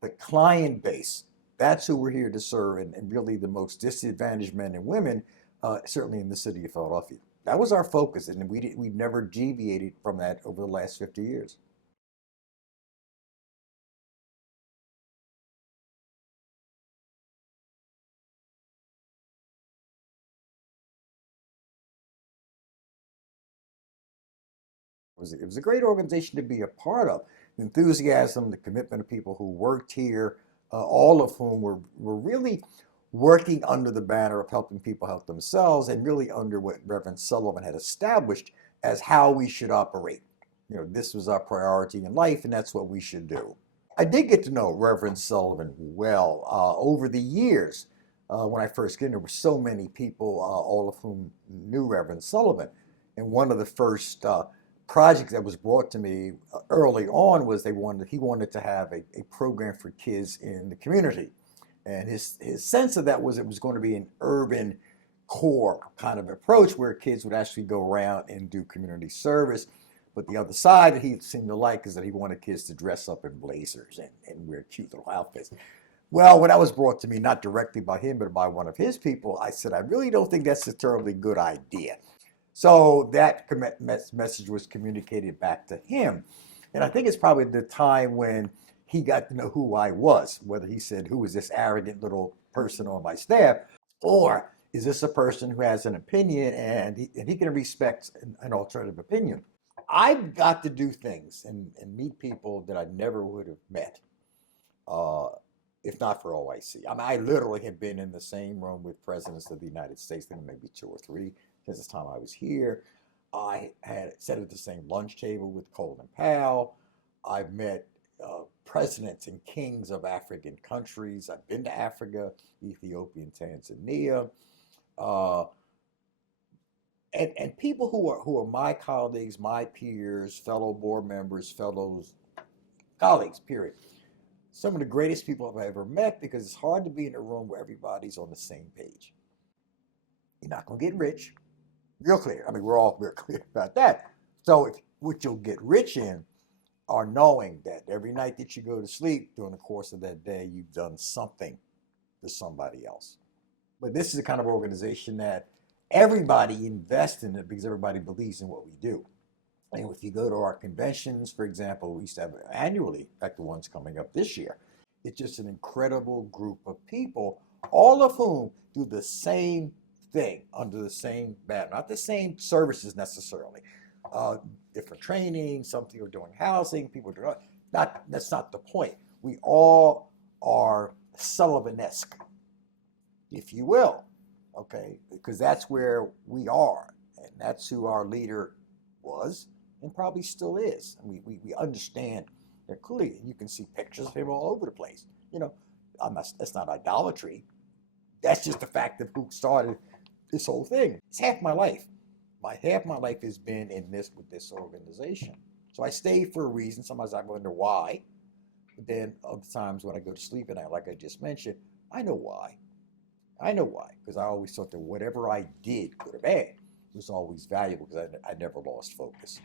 the client base. That's who we're here to serve, and really the most disadvantaged men and women, certainly in the city of Philadelphia. That was our focus, and we've never deviated from that over the last 50 years. It was a great organization to be a part of. The enthusiasm, the commitment of people who worked here, all of whom were really working under the banner of helping people help themselves and really under what Reverend Sullivan had established as how we should operate. This was our priority in life, and that's what we should do. I did get to know Reverend Sullivan well over the years. When I first got in, there were so many people, all of whom knew Reverend Sullivan. And one of the first projects that was brought to me early on was he wanted to have a program for kids in the community. And his sense of that was it was going to be an urban core kind of approach where kids would actually go around and do community service. But the other side that he seemed to like is that he wanted kids to dress up in blazers and wear cute little outfits. Well, when that was brought to me, not directly by him, but by one of his people, I said, I really don't think that's a terribly good idea. So that message was communicated back to him. And I think it's probably the time when he got to know who I was, whether he said, who is this arrogant little person on my staff, or is this a person who has an opinion and he can respect an alternative opinion. I've got to do things and meet people that I never would have met uh, if not for OIC. I mean, I literally have been in the same room with presidents of the United States, then maybe two or three since the time I was here. I had sat at the same lunch table with Colin Powell. I've met presidents and kings of African countries. I've been to Africa, Ethiopia, and Tanzania. Uh, and people who are my colleagues, my peers, fellow board members, fellow colleagues, period. Some of the greatest people I've ever met because it's hard to be in a room where everybody's on the same page. You're not going to get rich. Real clear. I mean, we're all real clear about that. So what you'll get rich in are knowing that every night that you go to sleep during the course of that day, you've done something for somebody else. But this is the kind of organization that everybody invests in it because everybody believes in what we do. And if you go to our conventions, for example, we used to have annually, in fact, the one's coming up this year. It's just an incredible group of people, all of whom do the same thing under the same banner, not the same services necessarily. Different training, some people are doing housing, people are doing not. That's not the point. We all are Sullivan-esque, if you will, okay, because that's where we are, and that's who our leader was and probably still is. And we understand that clearly. You can see pictures of him all over the place. That's not idolatry. That's just the fact of who started this whole thing. It's half my life. Half my life has been in this with this organization. So I stay for a reason. Sometimes I wonder why. But then other times when I go to sleep at night, like I just mentioned, I know why. I know why. Because I always thought that whatever I did, good or bad, was always valuable because I never lost focus.